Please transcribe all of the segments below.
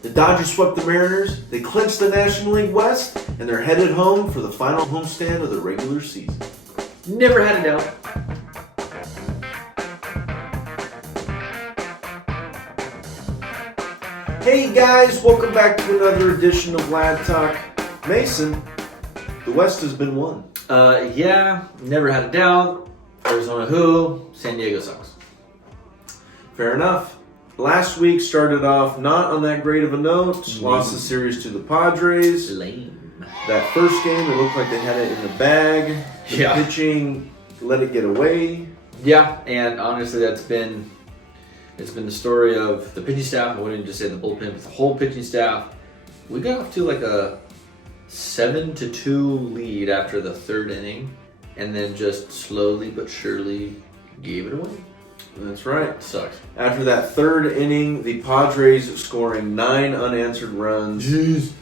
The Dodgers swept the Mariners, they clinched the National League West, and they're headed home for the final homestand of the regular season. Never had a doubt. Hey guys, welcome back to another edition of Lad Talk. Mason, the West has been won. Yeah, never had a doubt. Arizona who? San Diego sucks. Fair enough. Last week started off not on that great of a note. Lost the series to the Padres. Lame. That first game, it looked like they had it in the bag. The pitching let it get away. Yeah, and honestly, it's been the story of the pitching staff. I wouldn't just say the bullpen, but the whole pitching staff. We got off to like a 7-2 lead after the third inning, and then just slowly but surely gave it away. That's right. It sucks. After that third inning, the Padres scoring 9 unanswered runs. Jeez.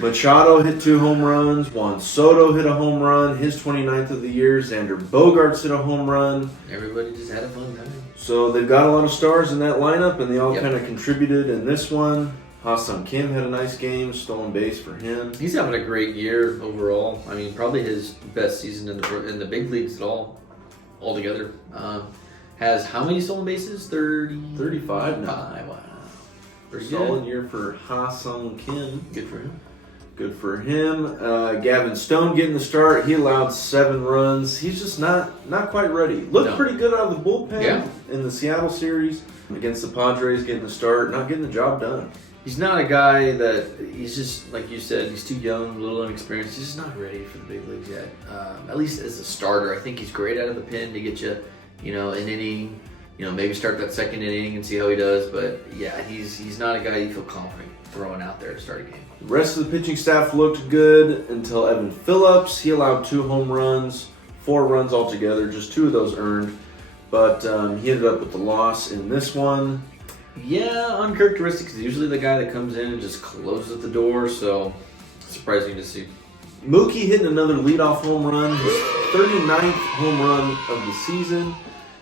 Machado hit 2 home runs. Juan Soto hit a home run, his 29th of the year. Xander Bogaerts hit a home run. Everybody just had a fun time. So they've got a lot of stars in that lineup, and they all Yep. kind of contributed in this one. Ha-Seong Kim had a nice game, stolen base for him. He's having a great year overall. I mean, probably his best season in the big leagues at all altogether. Has how many stolen bases? 35 now. Wow. Pretty Solid good. year for Ha-Seong Kim. Good for him. Good for him. Gavin Stone getting the start. He allowed 7 runs. He's just not quite ready. Looked pretty good out of the bullpen in the Seattle series against the Padres, getting the start, not getting the job done. He's not a guy that he's just like you said. He's too young, a little inexperienced. He's just not ready for the big leagues yet. At least as a starter, I think he's great out of the pen to get you, an inning. Maybe start that second inning and see how he does. But yeah, he's not a guy you feel confident throwing out there to start a game. The rest of the pitching staff looked good until Evan Phillips. He allowed 2 home runs, 4 runs altogether, just 2 of those earned. But he ended up with the loss in this one. Yeah, uncharacteristic. He's usually the guy that comes in and just closes the door, so surprising to see. Mookie hitting another leadoff home run, his 39th home run of the season.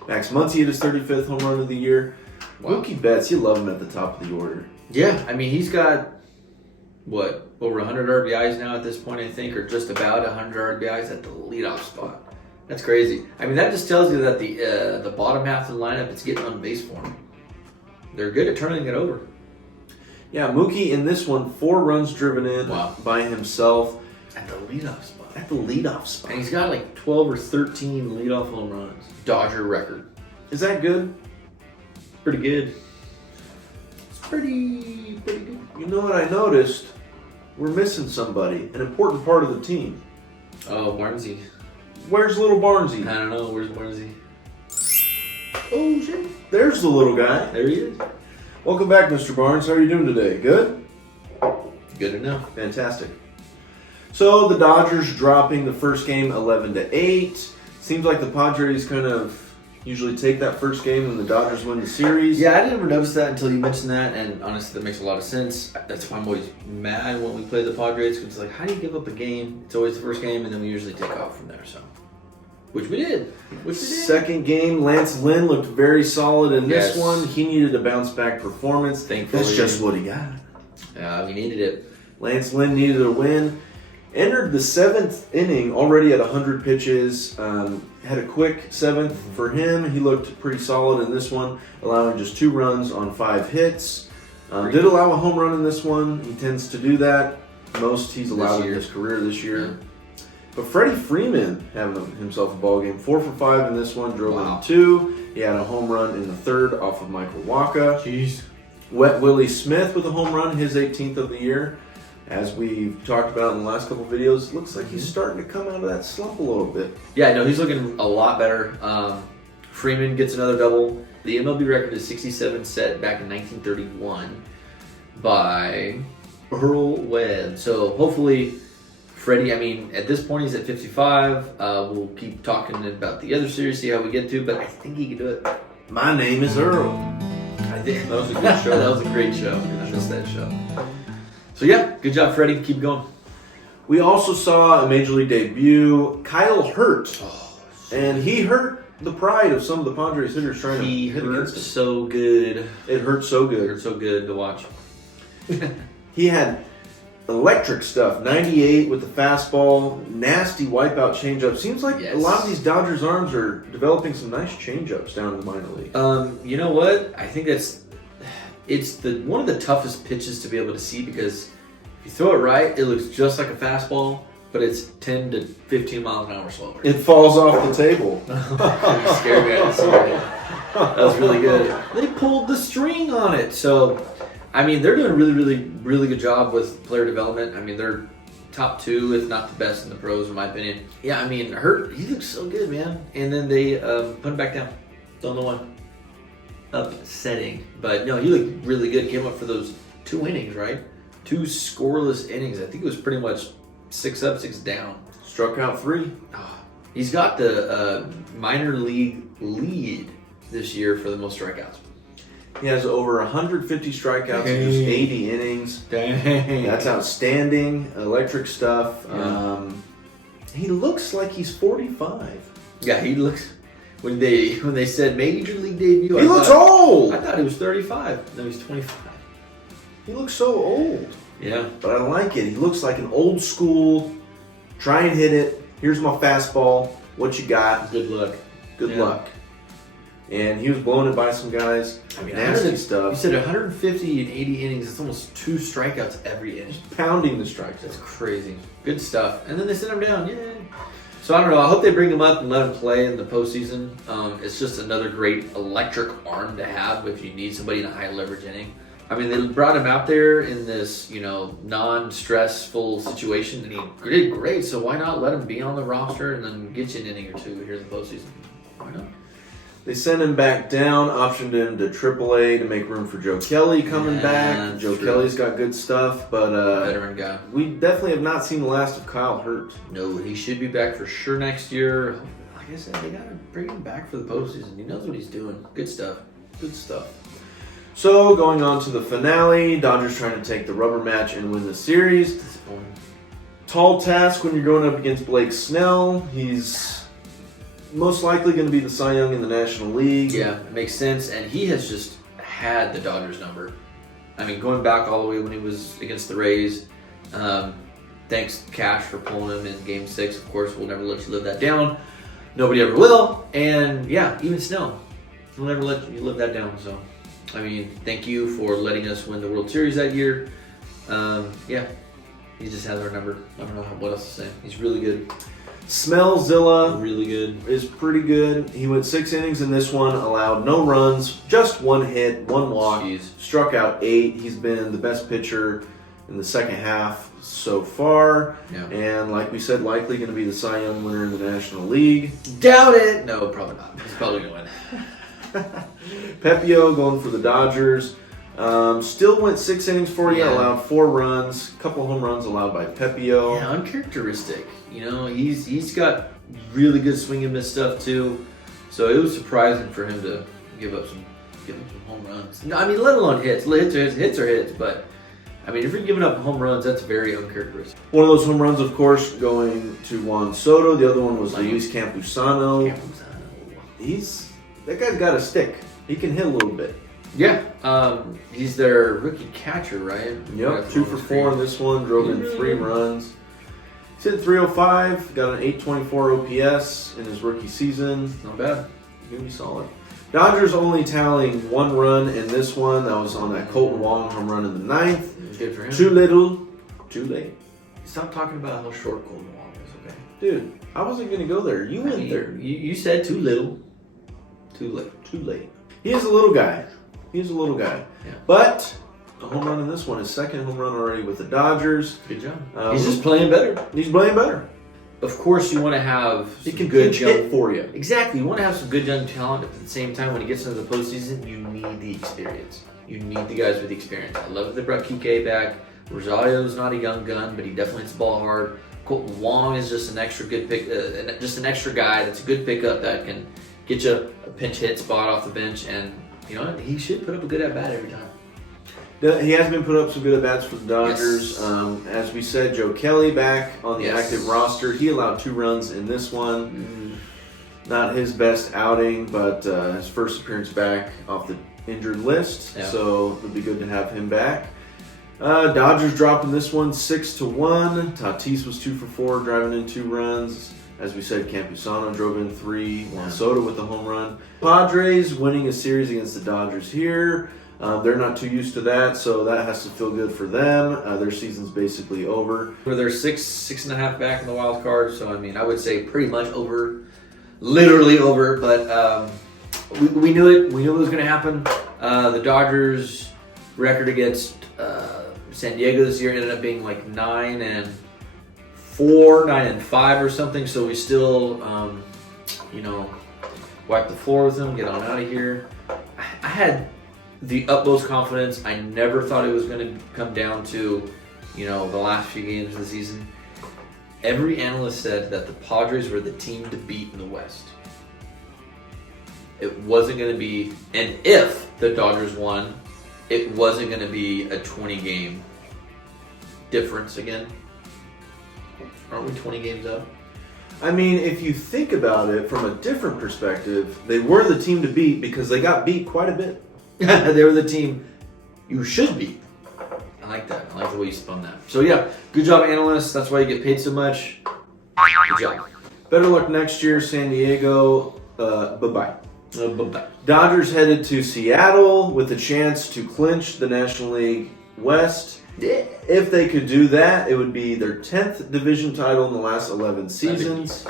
Max Muncy hit his 35th home run of the year. Wow. Mookie Betts, you love him at the top of the order. Yeah, I mean, he's got, over 100 RBIs now at this point, I think, or just about 100 RBIs at the leadoff spot. That's crazy. I mean, that just tells you that the bottom half of the lineup is getting on base for him. They're good at turning it over. Yeah, Mookie in this one, 4 runs driven in by himself. At the leadoff spot. At the leadoff spot. And he's got like 12 or 13 leadoff home runs. Dodger record. Is that good? Pretty good. It's pretty good. You know what I noticed? We're missing somebody, an important part of the team. Oh, Barnesy. Where's little Barnesy? I don't know. Where's Barnesy? Oh, shit. There's the little guy. There he is. Welcome back, Mr. Barnes. How are you doing today? Good? Good enough. Fantastic. So the Dodgers dropping the first game 11-8. Seems like the Padres kind of usually take that first game and the Dodgers win the series. Yeah, I didn't ever notice that until you mentioned that, and honestly, that makes a lot of sense. That's why I'm always mad when we play the Padres, because it's like, how do you give up a game? It's always the first game, and then we usually take off from there. So, which we did. Second game, Lance Lynn looked very solid in this Yes. one. He needed a bounce back performance. Thankfully. That's just what he got. We needed it. Lance Lynn needed a win. Entered the 7th inning already at 100 pitches. Had a quick 7th for him. He looked pretty solid in this one, allowing just 2 runs on 5 hits. Did allow a home run in this one. He tends to do that. Most he's allowed in his career this year. Yeah. But Freddie Freeman having himself a ball game. 4 for 5 in this one, drove in 2. He had a home run in the 3rd off of Michael Wacha. Jeez. Wet Willie Smith with a home run, his 18th of the year. As we've talked about in the last couple of videos, looks like he's starting to come out of that slump a little bit. Yeah, no, he's looking a lot better. Freeman gets another double. The MLB record is 67 set back in 1931 by Earl Webb. So hopefully Freddie, I mean, at this point he's at 55. We'll keep talking about the other series, see how we get to, but I think he can do it. My name is Earl. I think That was a good show. That was a great show. I missed that show. So yeah, good job, Freddie. Keep going. We also saw a Major League debut, Kyle Hurt. And he hurt the pride of some of the Padres hitters trying to hit hurt against him. so good. It hurt so It good. hurt so good to watch. He had electric stuff, 98 with the fastball, nasty wipeout changeup. Seems like a lot of these Dodgers arms are developing some nice changeups down in the minor league. You know what? I think it's one of the toughest pitches to be able to see because if you throw it right, it looks just like a fastball, but it's 10 to 15 miles an hour slower. It falls off the table. You scared me. I didn't see that. That was really good. They pulled the string on it. So, I mean, they're doing a really, really, really good job with player development. I mean, they're top 2, if not the best in the pros, in my opinion. Yeah, I mean, he looks so good, man. And then they put him back down. Don't know why. Upsetting. But, no, he looked really good. Came up for those 2 innings, right? 2 scoreless innings. I think it was pretty much 6 up, 6 down. Struck out 3. Oh, he's got the minor league lead this year for the most strikeouts. He has over 150 strikeouts in just 80 innings. Dang. That's outstanding. Electric stuff. Yeah. He looks like he's 45. Yeah, he looks. When they said major league debut, He looks old. I thought he was 35. No, he's 25. He looks so old. Yeah. But I like it. He looks like an old school. Try and hit it. Here's my fastball. What you got? Good luck. Good luck. And he was blowing it by some guys. I mean, nasty stuff. You said 150 and 80 innings. It's almost 2 strikeouts every inning. Pounding the strikes. That's crazy. Good stuff. And then they sent him down. Yay. So I don't know. I hope they bring him up and let him play in the postseason. It's just another great electric arm to have if you need somebody in a high leverage inning. I mean, they brought him out there in this, non-stressful situation, and he did great. So why not let him be on the roster and then get you an inning or 2 here in the postseason? Why not? They sent him back down, optioned him to AAA to make room for Joe Kelly coming back. Joe Kelly's got good stuff, but veteran guy. We definitely have not seen the last of Kyle Hurt. No, he should be back for sure next year. Like I said, they got to bring him back for the postseason. He knows what he's doing. Good stuff. Good stuff. So, going on to the finale, Dodgers trying to take the rubber match and win the series. Disappointing. Tall task when you're going up against Blake Snell. He's most likely going to be the Cy Young in the National League. Yeah, it makes sense. And he has just had the Dodgers number. I mean, going back all the way when he was against the Rays. Thanks, Cash, for pulling him in Game 6. Of course, we'll never let you live that down. Nobody ever will. And, yeah, even Snell. We'll never let you live that down. So, I mean, thank you for letting us win the World Series that year. Yeah, he just has our number. I don't know what else to say. He's really good. Smellzilla Really good. is pretty good. He went 6 innings in this one, allowed no runs, just 1 hit, 1 walk, struck out 8. He's been the best pitcher in the second half so far. Yeah. And like we said, likely going to be the Cy Young winner in the National League. Doubt it. No, probably not. He's probably going to win. Pepio going for the Dodgers. Still went 6 innings for you, Yeah. allowed 4 runs, couple home runs allowed by Pepio. Yeah, uncharacteristic. He's got really good swing and miss stuff too. So it was surprising for him to give up some home runs. No, I mean, let alone hits. Hits are hits, but I mean, if you're giving up home runs, that's very uncharacteristic. One of those home runs, of course, going to Juan Soto. The other one was Luis Campusano. That guy's got a stick. He can hit a little bit. Yeah, he's their rookie catcher, right? Yep, 2 for 4 in this one. Drove in 3 runs. He's hit 305. Got an 824 OPS in his rookie season. Not bad. Gonna be solid. Dodgers only tallying 1 run in this one. That was on that Colton Wong home run in the 9th. Good for him. Too little, too late. Stop talking about how short Colton Wong is, okay? Dude, I wasn't gonna go there. You went there. You said too little. Too late. Too late. He is a little guy. Yeah. But a home run in this one, his 2nd home run already with the Dodgers. Good job. He's just playing better. He's playing better. Of course, you want to have He some can good pinch hit for you. Exactly. You want to have some good young talent, but at the same time, when he gets into the postseason, you need the experience. You need the guys with the experience. I love that they brought Kike back. Rosario's not a young gun, but he definitely hits the ball hard. Colton Wong is just an extra good pick, just an extra guy that's a good pickup that can get you a pinch hit spot off the bench, and you know what? He should put up a good at bat every time. He has been put up some good at-bats for the Dodgers. Yes. As we said, Joe Kelly back on the Yes. active roster. He allowed 2 runs in this one. Not his best outing, but his first appearance back off the injured list. Yeah. So it'll be good to have him back. Dodgers dropping this one 6-1. Tatis was 2 for 4, driving in 2 runs. As we said, Campusano drove in 3. Juan Soto with the home run. Padres winning a series against the Dodgers here. They're not too used to that, so that has to feel good for them. Their season's basically over. They're 6.5 back in the wild card, so I mean, I would say pretty much over, literally over. But we knew it. We knew it was going to happen. The Dodgers' record against San Diego this year ended up being like 9-4, 9-5 or something. So we still, wipe the floor with them, get on out of here. I had the utmost confidence. I never thought it was going to come down to, the last few games of the season. Every analyst said that the Padres were the team to beat in the West. It wasn't going to be, and if the Dodgers won, it wasn't going to be a 20-game difference again. Aren't we 20 games up? I mean, if you think about it from a different perspective, they were the team to beat because they got beat quite a bit. They were the team you should beat. I like that. I like the way you spun that. So yeah, good job, analysts. That's why you get paid so much. Good job. Better luck next year, San Diego. Bye-bye. Bye-bye. Dodgers headed to Seattle with a chance to clinch the National League West. Yeah. If they could do that, it would be their 10th division title in the last 11 seasons.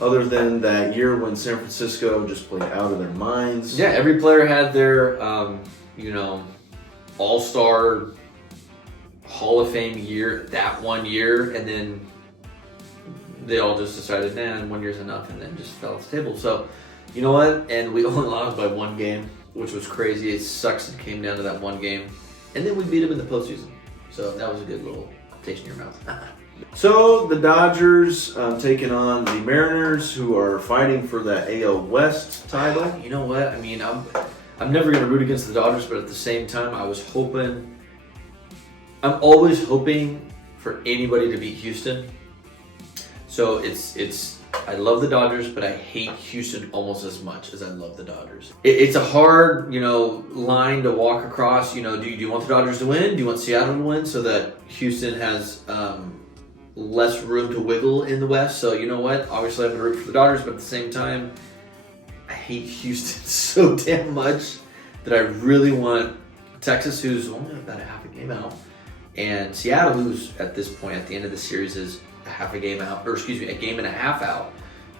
Other than that year when San Francisco just played out of their minds. Yeah, every player had their, all-star Hall of Fame year that one year, and then they all just decided, nah, 1 year's enough, and then just fell off the table. So, you know what? And we only lost by 1 game, which was crazy. It sucks it came down to that 1 game. And then we beat them in the postseason. So that was a good little taste in your mouth. So the Dodgers taking on the Mariners, who are fighting for that AL West title. You know what? I mean, I'm never going to root against the Dodgers, but at the same time, I'm always hoping for anybody to beat Houston. So I love the Dodgers, but I hate Houston almost as much as I love the Dodgers. It's a hard, line to walk across. Do you want the Dodgers to win? Do you want Seattle to win so that Houston has less room to wiggle in the West? So you know what? Obviously, I'm going to root for the Dodgers, but at the same time, I hate Houston so damn much that I really want Texas, who's only about a half a game out, and Seattle, who's at this point, at the end of the series, is a game and a half out.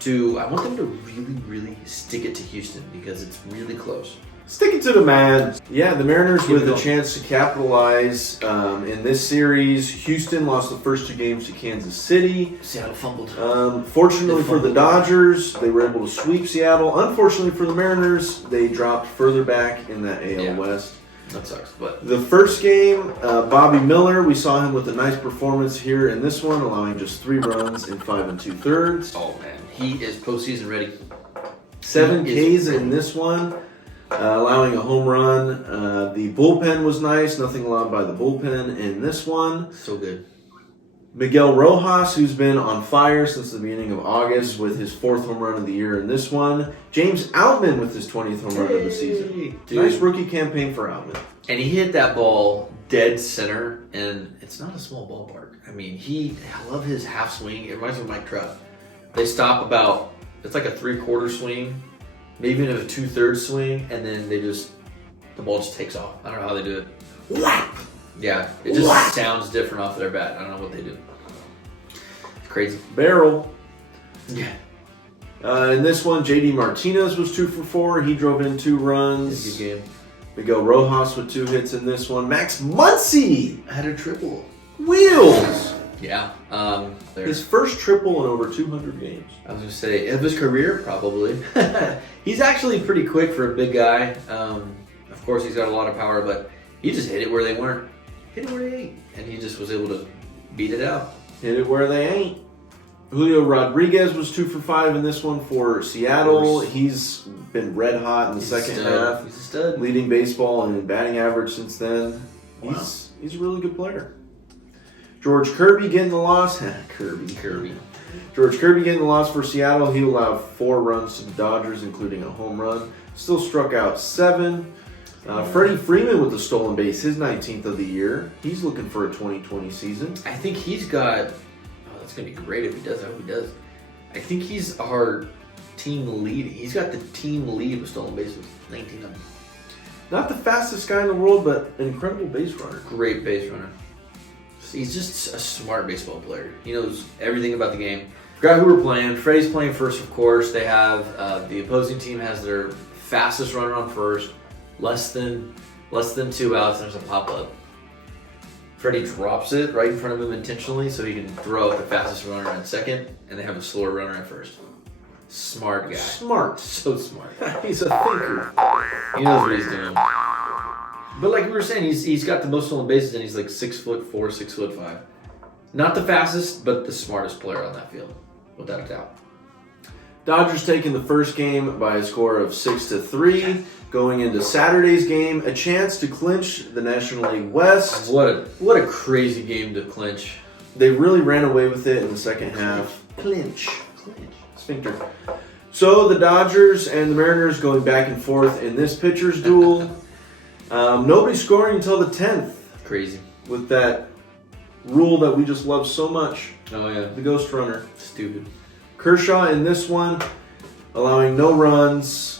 I want them to really, really stick it to Houston because it's really close. Stick it to the man. Yeah, the Mariners with a chance to capitalize in this series. Houston lost the first 2 games to Kansas City. Seattle fumbled. Fortunately for the Dodgers, they were able to sweep Seattle. Unfortunately for the Mariners, they dropped further back in that AL West. That sucks. But the first game, Bobby Miller, we saw him with a nice performance here in this one, allowing just 3 runs in 5 2/3. Oh man, he is postseason ready. 7 Ks in this one, allowing a home run. The bullpen was nice, nothing allowed by the bullpen in this one. So good. Miguel Rojas, who's been on fire since the beginning of August with his 4th home run of the year in this one. James Outman with his 20th home run of the season. Nice rookie campaign for Outman. And he hit that ball dead center, and it's not a small ballpark. I mean, I love his half swing. It reminds me of Mike Trout. They stop it's like a 3/4 swing, maybe even a 2/3 swing, and then the ball just takes off. I don't know how they do it. Whap! Yeah, it just sounds different off their bat. I don't know what they do. It's crazy. Barrel. Yeah. In this one, JD Martinez was 2 for 4. He drove in 2 runs. Good game. Miguel Rojas with 2 hits in this one. Max Muncy had a triple. Wheels. Yeah. His first triple in over 200 games. I was going to say, of his career, probably. He's actually pretty quick for a big guy. Of course, he's got a lot of power, but he just hit it where they weren't. Hit it where they ain't. And he just was able to beat it out. Hit it where they ain't. Julio Rodriguez was 2 for 5 in this one for Seattle. He's been red hot in the second half. He's a stud. Leading baseball and batting average since then. Wow. He's a really good player. George Kirby getting the loss. Kirby. George Kirby getting the loss for Seattle. He allowed 4 runs to the Dodgers, including a home run. Still struck out 7. Freddie Freeman with the stolen base, his 19th of the year. He's looking for a 2020 season. I think he's got. Oh, that's gonna be great if he does. I hope he does. I think he's our team lead. He's got the team lead with stolen bases, 19 of them. Not the fastest guy in the world, but an incredible base runner. Great base runner. He's just a smart baseball player. He knows everything about the game. Forgot who we're playing. Freddie's playing first, of course. They have the opposing team has their fastest runner on first. Less than 2 outs. There's a pop up. Freddie drops it right in front of him intentionally so he can throw out the fastest runner at second, and they have a slower runner at first. Smart guy. Smart. So smart. He's a thinker. He knows what he's doing. But like we were saying, he's got the most stolen bases, and he's like 6'4", 6'5". Not the fastest, but the smartest player on that field, without a doubt. Dodgers taking the first game by a score of 6-3. Going into Saturday's game, a chance to clinch the National League West. What a crazy game to clinch. They really ran away with it in the second half. Clinch. Sphincter. So the Dodgers and the Mariners going back and forth in this pitcher's duel. Nobody scoring until the 10th. Crazy. With that rule that we just love so much. Oh, yeah. The ghost runner. Stupid. Kershaw in this one, allowing no runs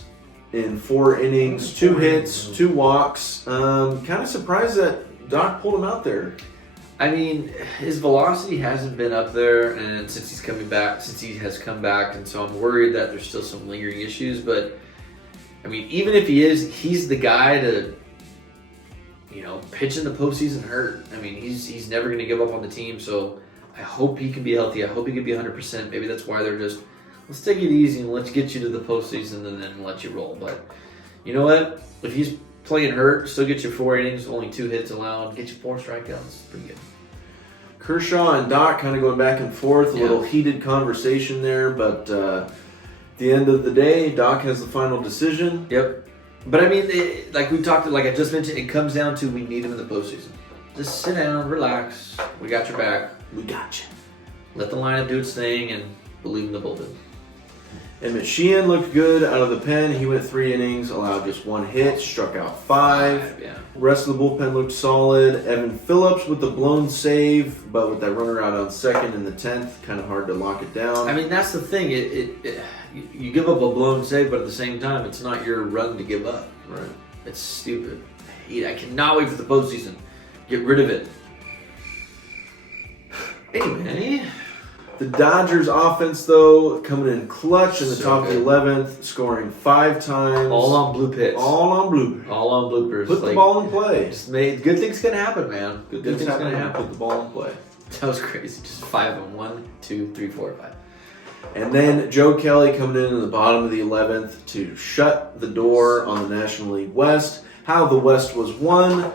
in 4 innings, 2 hits, 2 walks. Kind of surprised that Doc pulled him out there. I mean, his velocity hasn't been up there, and since he has come back, and so I'm worried that there's still some lingering issues. But I mean, even if he is, he's the guy to, pitch in the postseason hurt. I mean, he's never going to give up on the team. So I hope he can be healthy. I hope he can be 100%. Maybe that's why they're just, let's take it easy and let's get you to the postseason and then let you roll. But you know what? If he's playing hurt, still get you 4 innings, only 2 hits allowed, get you 4 strikeouts. Pretty good. Kershaw and Doc kind of going back and forth, a little heated conversation there, but at the end of the day, Doc has the final decision. Yep. But I mean, like I just mentioned, it comes down to we need him in the postseason. Just sit down, relax. We got your back. We got you. Let the lineup do its thing and believe in the bullpen. And Sheehan looked good out of the pen. He went 3 innings, allowed just 1 hit, struck out 5. Yeah. Rest of the bullpen looked solid. Evan Phillips with the blown save, but with that runner out on second in the 10th, kind of hard to lock it down. I mean, that's the thing. You give up a blown save, but at the same time, it's not your run to give up. Right. It's stupid. I cannot wait for the postseason. Get rid of it. Anyway. The Dodgers offense, though, coming in clutch in the top good. of the 11th, scoring 5 times. All on blue pits. All on blue. All on bloopers. Put the ball in play. Good things can happen, man. Good things gonna happen. Put the ball in play. That was crazy. Just 5 on 1, 2, 3, 4, 5. And then Joe Kelly coming in the bottom of the 11th to shut the door on the National League West. How the West was won.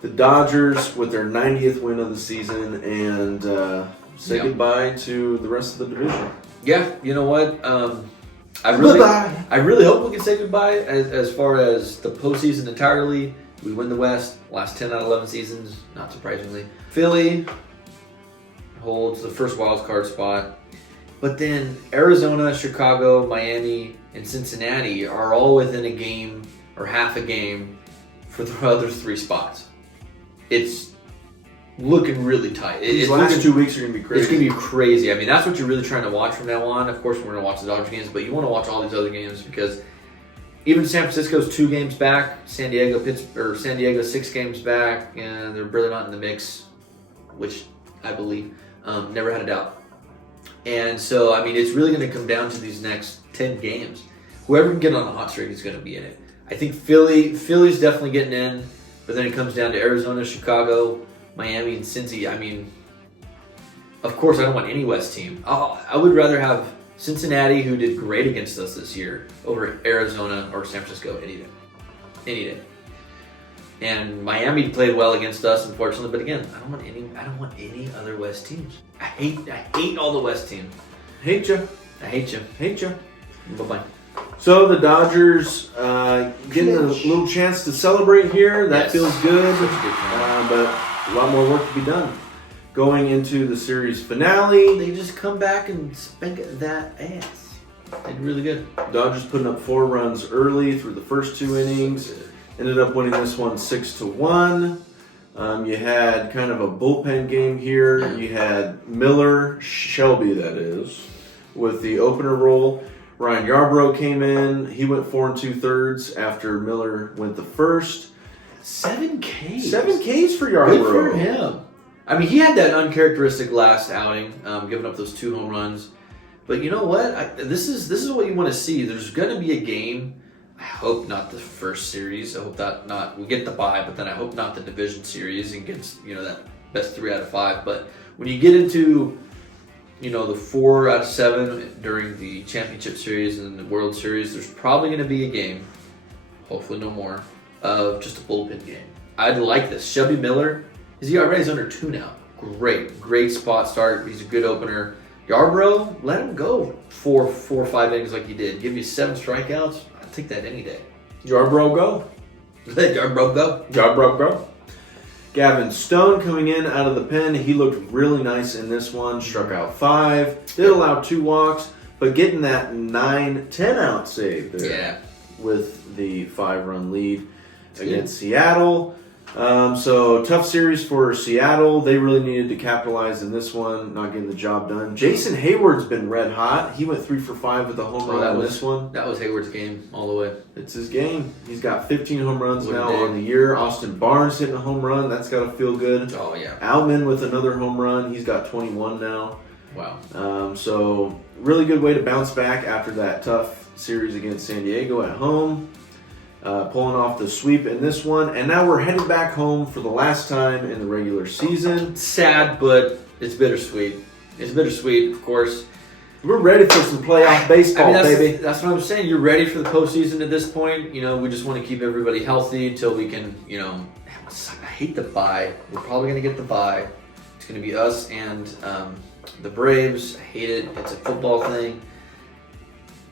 The Dodgers with their 90th win of the season and say goodbye to the rest of the division. Yeah, you know what? I really hope we can say goodbye as far as the postseason entirely. We win the West, last 10 out of 11 seasons, not surprisingly. Philly holds the first wild card spot. But then Arizona, Chicago, Miami, and Cincinnati are all within a game or half a game for the other 3 spots. It's looking really tight. These last 2 weeks are going to be crazy. It's going to be crazy. I mean, that's what you're really trying to watch from now on. Of course, we're going to watch the Dodgers games, but you want to watch all these other games because even San Francisco's 2 games back, San Diego 6 games back, and they're really not in the mix, which I believe. Never had a doubt. And so, I mean, it's really going to come down to these next 10 games. Whoever can get on a hot streak is going to be in it. I think Philly's definitely getting in, but then it comes down to Arizona, Chicago, Miami, and Cincy. I mean, of course, I don't want any West team. I would rather have Cincinnati, who did great against us this year, over Arizona or San Francisco any day. And Miami played well against us, unfortunately. But again, I don't want any other West teams. I hate all the West teams. Hate you. I hate you. Hate you. Bye-bye. So the Dodgers getting a little chance to celebrate here. That feels good. But a lot more work to be done. Going into the series finale. They just come back and spank that ass. They did really good. Dodgers putting up 4 runs early through the first 2 innings. ended up winning this one 6-1. You had kind of a bullpen game here. You had Miller, Shelby that is, with the opener role. Ryan Yarbrough came in. He went 4 2/3 after Miller went the first. 7 Ks. 7 Ks for Yarbrough. Good for him. I mean, he had that uncharacteristic last outing, giving up those 2 home runs. But you know what? This is what you want to see. There's going to be a game. I hope not the first series. I hope that not we get the bye, but then I hope not the division series against that best 3 out of 5. But when you get into the 4 out of 7 during the championship series and the World Series, there's probably going to be a game, hopefully no more, of just a bullpen game. I'd like this. Shelby Miller, his ERA is under 2 now. Great spot start. He's a good opener. Yarbrough, let him go 4 or 5 innings like he did. Give you 7 strikeouts. I'd take that any day. Yarbrough go. Let Yarbrough go. Yarbrough go. Gavin Stone coming in out of the pen. He looked really nice in this one. Struck out 5. Did allow 2 walks, but getting that 9-10 out save there. Yeah. With the 5-run lead against Seattle. So tough series for Seattle. They really needed to capitalize in this one, not getting the job done. Jason Hayward's been red hot. He went 3 for 5 with a home run in this one. That was Hayward's game all the way. It's his game. He's got 15 home runs now on the year. Austin Barnes hitting a home run. That's got to feel good. Oh, yeah. Outman with another home run. He's got 21 now. Wow. So really good way to bounce back after that tough series against San Diego at home. Pulling off the sweep in this one. And now we're headed back home for the last time in the regular season. Sad, but it's bittersweet. It's bittersweet, of course. We're ready for some playoff baseball, baby. That's what I'm saying. You're ready for the postseason at this point. We just want to keep everybody healthy till we can, I hate the bye. We're probably going to get the bye. It's going to be us and the Braves. I hate it. It's a football thing.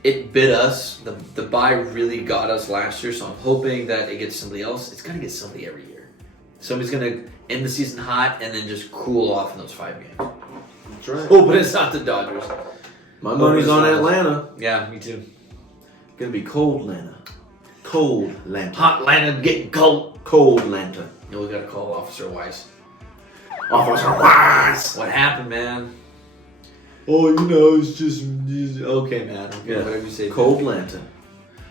It bit us. The bye really got us last year, so I'm hoping that it gets somebody else. It's going to get somebody every year. Somebody's going to end the season hot and then just cool off in those 5 games. That's right. Oh, but it's not the Dodgers. My money's on Atlanta. Yeah, me too. Gonna be cold Atlanta. Cold Atlanta. Hot Atlanta getting cold. Cold Atlanta. And we got to call Officer Weiss. Officer Weiss! What happened, man? Oh, it's just okay, man. Okay, yeah. Whatever you say. Cold Atlanta.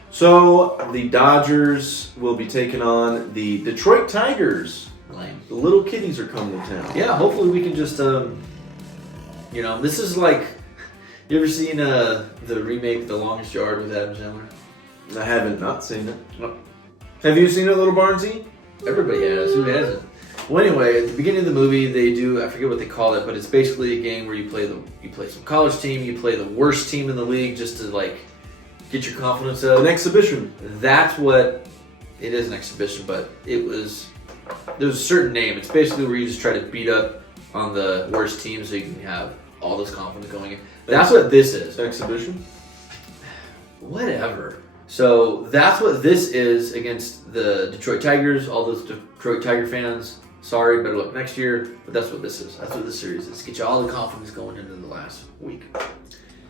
So the Dodgers will be taking on the Detroit Tigers. Lame. The little kitties are coming to town. Yeah, hopefully we can just, this is like, you ever seen the remake The Longest Yard with Adam Sandler? I haven't not seen it. No. Have you seen it, Little Barnesy? Everybody has. Who hasn't? Well, anyway, at the beginning of the movie, they do, I forget what they call it, but it's basically a game where you play some college team, you play the worst team in the league just to, get your confidence up. An exhibition. That's what, it is an exhibition, but there's a certain name. It's basically where you just try to beat up on the worst team so you can have all this confidence going in. That's what this is. Exhibition? Whatever. So that's what this is against the Detroit Tigers. All those Detroit Tiger fans, sorry, better luck next year. But that's what this is. That's what this series is. Get you all the confidence going into the last week.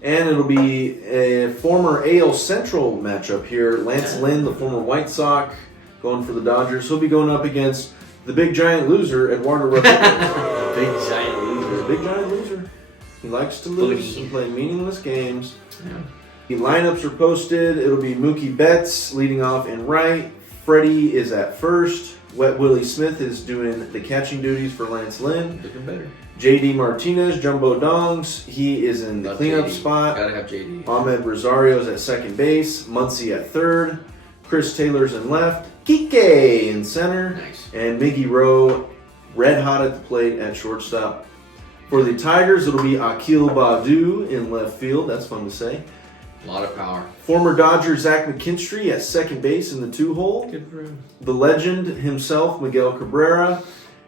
And it'll be a former AL Central matchup here. Lance Lynn, the former White Sox, going for the Dodgers. He'll be going up against the big giant loser, Eduardo Rodriguez. Big giant loser. Big giant loser. He likes to lose and play meaningless games. Yeah. The lineups are posted. It'll be Mookie Betts leading off in right. Freddie is at first. Wet Willie Smith is doing the catching duties for Lance Lynn. Looking better. JD Martinez, Jumbo Dongs, he is in the cleanup spot. Gotta have JD. Ahmed Rosario's at second base. Muncy at third. Chris Taylor's in left. Kike in center. Nice. And Miggy Rowe red hot at the plate at shortstop. For the Tigers, it'll be Akil Badu in left field. That's fun to say. A lot of power. Former Dodger Zach McKinstry at second base in the 2-hole. Good for him. The legend himself, Miguel Cabrera,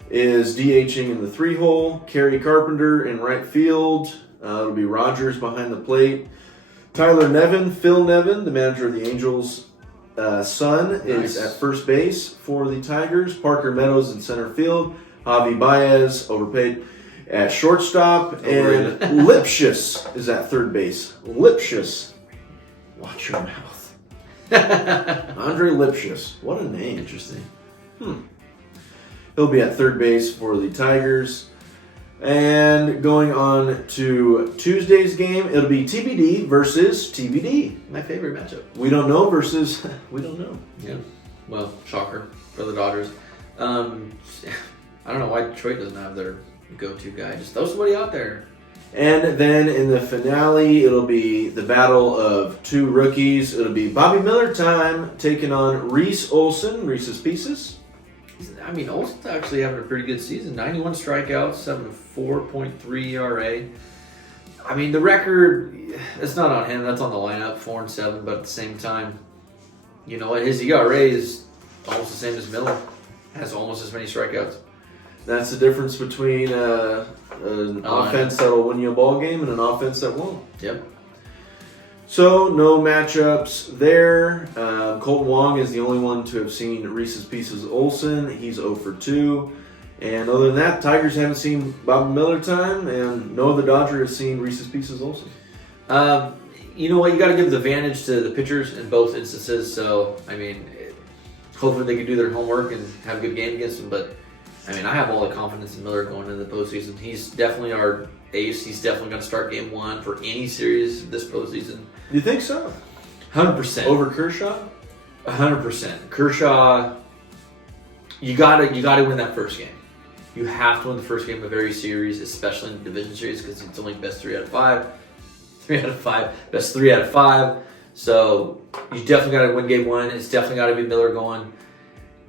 is DHing in the 3-hole. Kerry Carpenter in right field. It'll be Rogers behind the plate. Tyler Nevin, Phil Nevin, the manager of the Angels' son, is at first base for the Tigers. Parker Meadows in center field. Javi Baez, overpaid, at shortstop. And Lipschitz is at third base. Lipschitz. Watch your mouth. Andre Lipschitz. What a name. Interesting. He'll be at third base for the Tigers. And going on to Tuesday's game, it'll be TBD versus TBD. My favorite matchup. We don't know versus we don't know. Yeah. Well, shocker for the Dodgers. I don't know why Detroit doesn't have their go-to guy. Just throw somebody out there. And then in the finale, it'll be the battle of two rookies. It'll be Bobby Miller time taking on Reese Olson, Reese's Pieces. I mean, Olsen's actually having a pretty good season. 91 strikeouts, 4.3 ERA. I mean, the record, it's not on him. That's on the lineup, 4-7. But at the same time, you know what? His ERA is almost the same as Miller. Has almost as many strikeouts. That's the difference between an offense that'll win you a ball game and an offense that won't. Yep. So, no matchups there. Colton Wong is the only one to have seen Reese's Pieces Olson. He's 0 for 2. And other than that, Tigers haven't seen Bobby Miller time, and no other Dodger has seen Reese's Pieces Olson. You know what? You got to give the advantage to the pitchers in both instances. So, I mean, hopefully they can do their homework and have a good game against them. But, I mean, I have all the confidence in Miller going into the postseason. He's definitely our ace. He's definitely going to start game one for any series this postseason. You think so? 100%. Over Kershaw? 100%. Kershaw, you gotta win that first game. You have to win the first game of every series, especially in the division series, because it's only best 3 out of 5. 3 out of 5. Best 3 out of 5. So you definitely got to win game one. It's definitely got to be Miller going.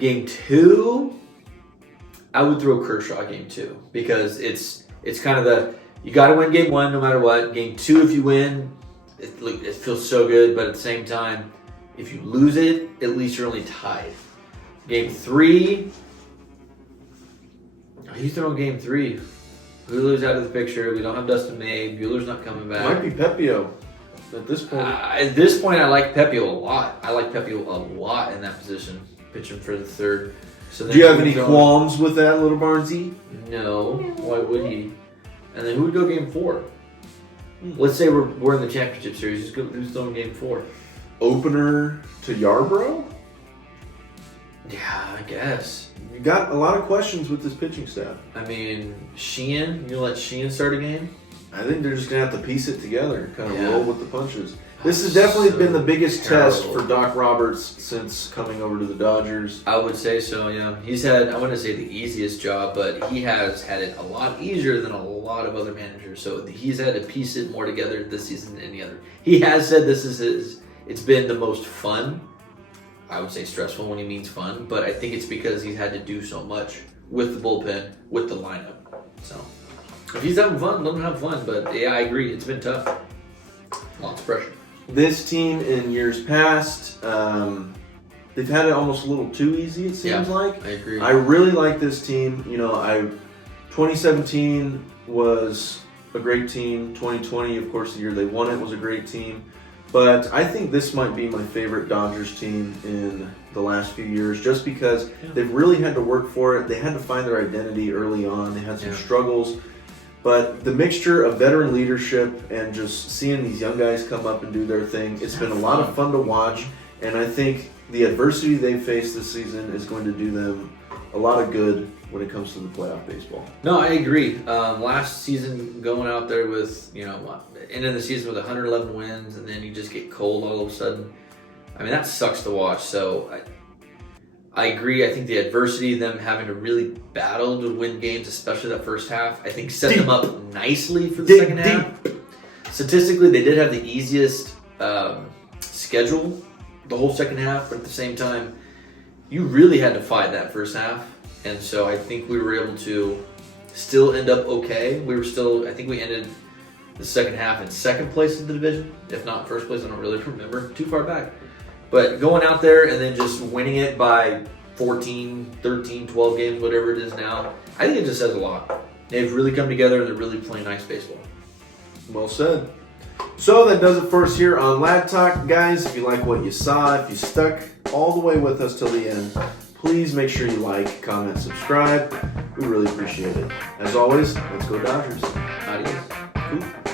Game 2, I would throw Kershaw game 2 because it's kind of you got to win game 1 no matter what. Game 2, if you win, it feels so good, but at the same time, if you lose it, at least you're only tied. Game 3, he's throwing game 3. Julio's out of the picture. We don't have Dustin May. Bueller's not coming back. Might be Pepio at this point. At this point, I like Pepio a lot. I like Pepio a lot in that position, pitching for the third. So do you have any qualms with that, Little Barnesy? No. Why would he? And then who would go game 4? Let's say we're in the championship series. Who's throwing game 4? Opener to Yarbrough? Yeah, I guess. You got a lot of questions with this pitching staff. I mean, Sheehan. You let Sheehan start a game? I think they're just going to have to piece it together, kind of roll with the punches. This has definitely been the biggest test for Doc Roberts since coming over to the Dodgers. I would say so, yeah. He's had, I wouldn't say the easiest job, but he has had it a lot easier than a lot of other managers. So he's had to piece it more together this season than any other. He has said this is it's been the most fun. I would say stressful when he means fun, but I think it's because he's had to do so much with the bullpen, with the lineup. So if he's having fun, let him have fun. But yeah, I agree. It's been tough. Lots of pressure. This team in years past, they've had it almost a little too easy, it seems like. I agree. I really like this team. 2017 was a great team. 2020, of course, the year they won it was a great team. But I think this might be my favorite Dodgers team in the last few years just because they've really had to work for it. They had to find their identity early on. They had some struggles. But the mixture of veteran leadership and just seeing these young guys come up and do their thing, it's been a lot of fun to watch. And I think the adversity they've faced this season is going to do them a lot of good when it comes to the playoff baseball. No, I agree. Last season, going out there with, ending the season with 111 wins, and then you just get cold all of a sudden. I mean, that sucks to watch. So I agree. I think the adversity, them having to really battle to win games, especially that first half, I think set them up nicely for the second half. Statistically, they did have the easiest schedule the whole second half, but at the same time, you really had to fight that first half. And so I think we were able to still end up okay. I think we ended the second half in second place in the division, if not first place. I don't really remember, too far back. But going out there and then just winning it by 14, 13, 12 games, whatever it is now, I think it just says a lot. They've really come together and they're really playing nice baseball. Well said. So that does it for us here on Lad Talk. Guys, if you like what you saw, if you stuck all the way with us till the end, please make sure you like, comment, subscribe. We really appreciate it. As always, let's go Dodgers. Adios. Cool.